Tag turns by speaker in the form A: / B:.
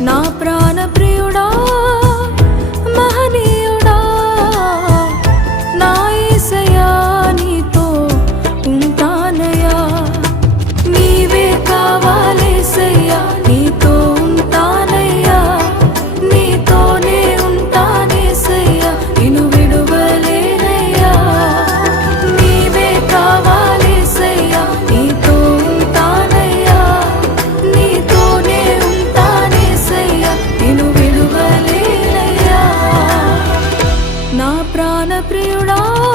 A: నా ప్రాణ ప్రియుడా 柔。